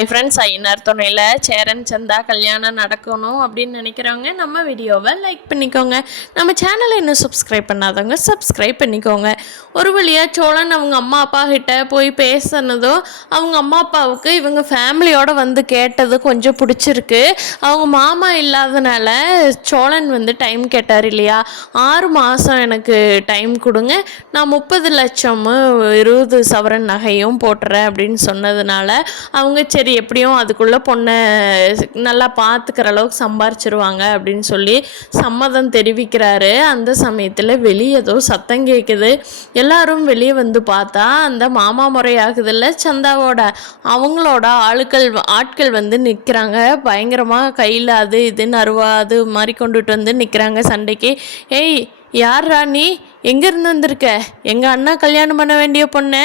Hi friends, Ayyanar துணையில் Cheran சந்தா கல்யாணம் நடக்கணும் அப்படின்னு நினைக்கிறவங்க நம்ம வீடியோவை லைக் பண்ணிக்கோங்க. நம்ம சேனலை இன்னும் சப்ஸ்கிரைப் பண்ணாதவங்க சப்ஸ்கிரைப் பண்ணிக்கோங்க. ஒரு வழியாக சோழன் அவங்க அம்மா அப்பா கிட்ட போய் பேசுனதோ அவங்க அம்மா அப்பாவுக்கு இவங்க ஃபேமிலியோடு வந்து கேட்டது கொஞ்சம் பிடிச்சிருக்கு. அவங்க மாமா இல்லாதனால சோழன் வந்து டைம் கேட்டார் இல்லையா, 6 மாதம் எனக்கு டைம் கொடுங்க, நான் 30 லட்சம் 20 சவரன் நகையும் போட்டுறேன் அப்படின்னு சொன்னதுனால அவங்க சரி எப்படியும் அதுக்குள்ளே பொண்ணை நல்லா பார்த்துக்கிற அளவுக்கு சம்பாரிச்சிருவாங்க அப்படின்னு சொல்லி சம்மதம் தெரிவிக்கிறாரு. அந்த சமயத்தில் வெளியே ஏதோ சத்தம் கேட்குது. எல்லாரும் வெளியே வந்து பார்த்தா அந்த மாமா முறை ஆகுதில்ல சந்தாவோட, அவங்களோட ஆட்கள் வந்து நிற்கிறாங்க. பயங்கரமாக கையில் அது இதுன்னு அருவா அது மாதிரி கொண்டுட்டு வந்து நிற்கிறாங்க சண்டைக்கு. ஏய் யார்ரா நீ, எங்கேருந்து வந்திருக்க? எங்கள் அண்ணா கல்யாணம் பண்ண வேண்டிய பொண்ணு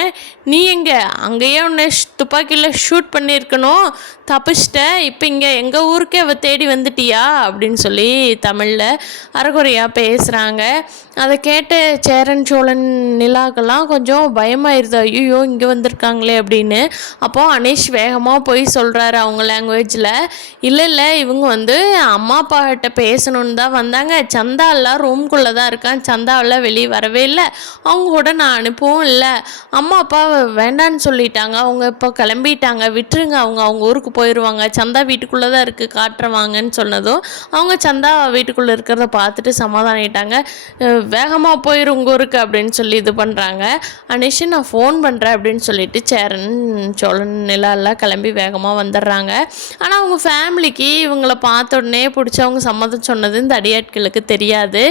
நீ எங்கே? அங்கேயே உன்னை துப்பாக்கியில் ஷூட் பண்ணியிருக்கணும், தப்பிச்சிட்ட, இப்போ இங்கே எங்கள் ஊருக்கே தேடி வந்துட்டியா அப்படின்னு சொல்லி தமிழில் அரைகுறையாக பேசுகிறாங்க. அதை கேட்டு சேரன் சோழன் நிலாக்கெல்லாம் கொஞ்சம் பயமாயிருது. ஐயோ இங்கே வந்திருக்காங்களே அப்படின்னு. அப்போது அனீஷ் வேகமாக போய் சொல்கிறாரு அவங்க லாங்குவேஜில், இல்லை இவங்க வந்து அம்மா அப்பா கிட்ட பேசணுன்னு தான் வந்தாங்க, சந்தா எல்லாம் ரூம்குள்ளே தான் இருக்கான், சந்தாவெல்லாம் வெளியே வரவே இல்லை, அவங்க கூட நான் அனுப்பவும் இல்லை, அம்மா அப்பா வேண்டான்னு சொல்லிட்டாங்க, அவங்க இப்போ கிளம்பிட்டாங்க, விட்டுருங்க, அவங்க ஊருக்கு போயிடுவாங்க, சந்தா வீட்டுக்குள்ளே தான் இருக்குது காட்டுறவாங்கன்னு சொன்னதும் அவங்க சந்தா வீட்டுக்குள்ளே இருக்கிறத பார்த்துட்டு சமாதானிட்டாங்க. வேகமாக போயிரு உங்கள் ஊருக்கு அப்படின்னு சொல்லி இது பண்ணுறாங்க. அனிஷ் நான் ஃபோன் பண்ணுறேன் அப்படின்னு சொல்லிட்டு சேரன் சோழன் நிலாலாம் கிளம்பி வேகமாக வந்துடுறாங்க. ஆனால் அவங்க ஃபேமிலிக்கு இவங்களை பார்த்த உடனே பிடிச்சவங்க சம்மதம் சொன்னது இந்த அடியாட்களுக்கு தெரியாது.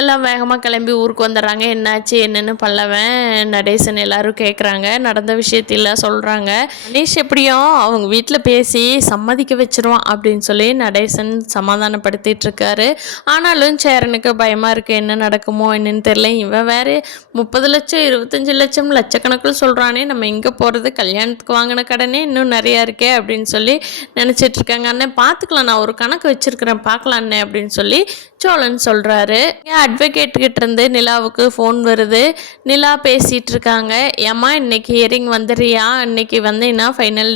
எல்லாம் வேகமாக கிளம்பி ஊருக்கு வந்துடுறாங்க. என்னாச்சு என்னென்னு பல்லவன் நடேசன் எல்லாரும் கேட்குறாங்க. நடந்த விஷயத்தில சொல்கிறாங்க. அனீஷ் எப்படியும் அவங்க வீட்டில் பேசி சம்மதிக்க வச்சிருவான் அப்படின்னு சொல்லி நடேசன் சமாதானப்படுத்திட்டு இருக்காரு. ஆனாலும் சேரனுக்கு பயமாக இருக்குது, என்ன நடக்குமோ என்னன்னு தெரியல, இவன் வேறு 30 லட்சம் 25 லட்சம் லட்சக்கணக்கில் சொல்கிறானே, நம்ம எங்கே போகிறது, கல்யாணத்துக்கு வாங்கின கடனே இன்னும் நிறையா இருக்கே அப்படின்னு சொல்லி நினச்சிட்ருக்காங்க. அண்ணன் பார்த்துக்கலாம், நான் ஒரு கணக்கு வச்சுருக்கிறேன் பார்க்கலாம் அண்ணே அப்படின்னு சொல்லி சோழன் சொல்கிறாரு. அட்வொகேட்டுக்கிட்ட இருந்து நிலாவுக்கு ஃபோன் வருது. நிலா பேசிகிட்டு இருக்காங்க. ஏம்மா இன்னைக்கு ஹியரிங் வந்துடுறியா, இன்னைக்கு வந்தீங்கன்னா ஃபைனல்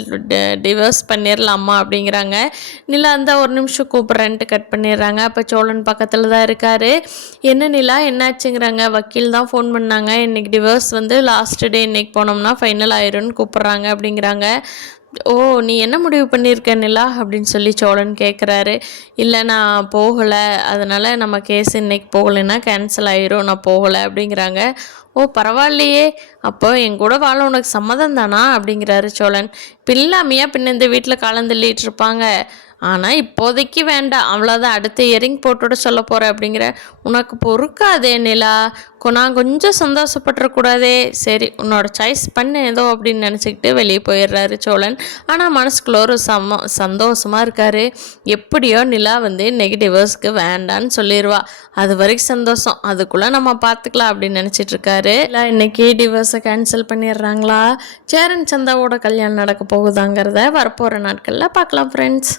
டிவோர்ஸ் பண்ணிடலாமா அப்படிங்கிறாங்க. நிலா இருந்தால் ஒரு நிமிஷம் கூப்பிட்றேன்ட்டு கட் பண்ணிடுறாங்க. அப்போ சோழன் பக்கத்தில் தான் இருக்கார். என்ன நிலா என்னாச்சுங்கிறாங்க. வக்கீல் தான் ஃபோன் பண்ணாங்க, இன்றைக்கி டிவோர்ஸ் வந்து லாஸ்ட் டே, இன்றைக்கி போனோம்னா ஃபைனல் ஆயிரும்னு கூப்பிட்றாங்க அப்படிங்கிறாங்க. ஓ நீ என்ன முடிவு பண்ணியிருக்க நிலா அப்படின்னு சொல்லி சோழன் கேட்குறாரு. இல்லை நான் போகலை, அதனால் நம்ம கேஸ் இன்னைக்கு போகலைன்னா கேன்சல் ஆயிரும், நான் போகலை அப்படிங்கிறாங்க. ஓ பரவாயில்லையே, அப்போ என் கூட வாழ உனக்கு சம்மதம் தானா அப்படிங்கிறாரு சோழன். பில்லாமையா பின்ன இந்த வீட்டில் காலந்தள்ளிட்டு இருப்பாங்க, ஆனால் இப்போதைக்கு வேண்டாம், அவ்வளோதான், அடுத்த இயரிங் போட்டுவிட சொல்ல போகிறேன் அப்படிங்கிற. உனக்கு பொறுக்காதே நிலா, நான் கொஞ்சம் சந்தோஷப்பட்டுறக்கூடாதே, சரி உன்னோட சாய்ஸ் பண்ணு ஏதோ அப்படின்னு நினச்சிக்கிட்டு வெளியே போயிடுறாரு சோழன். ஆனால் மனசுக்குள்ள ஒரு சந்தோஷமாக இருக்கார். எப்படியோ நிலா வந்து இன்றைக்கி டிவோர்ஸ்க்கு வேண்டான்னு சொல்லிடுவா, அது வரைக்கும் சந்தோஷம், அதுக்குள்ளே நம்ம பார்த்துக்கலாம் அப்படின்னு நினச்சிட்ருக்காரு. இல்லை இன்றைக்கி டிவோர்ஸை கேன்சல் பண்ணிடுறாங்களா, சேரன் சந்தாவோட கல்யாணம் நடக்க போகுதாங்கிறத வரப்போகிற நாட்களில் பார்க்கலாம் ஃப்ரெண்ட்ஸ்.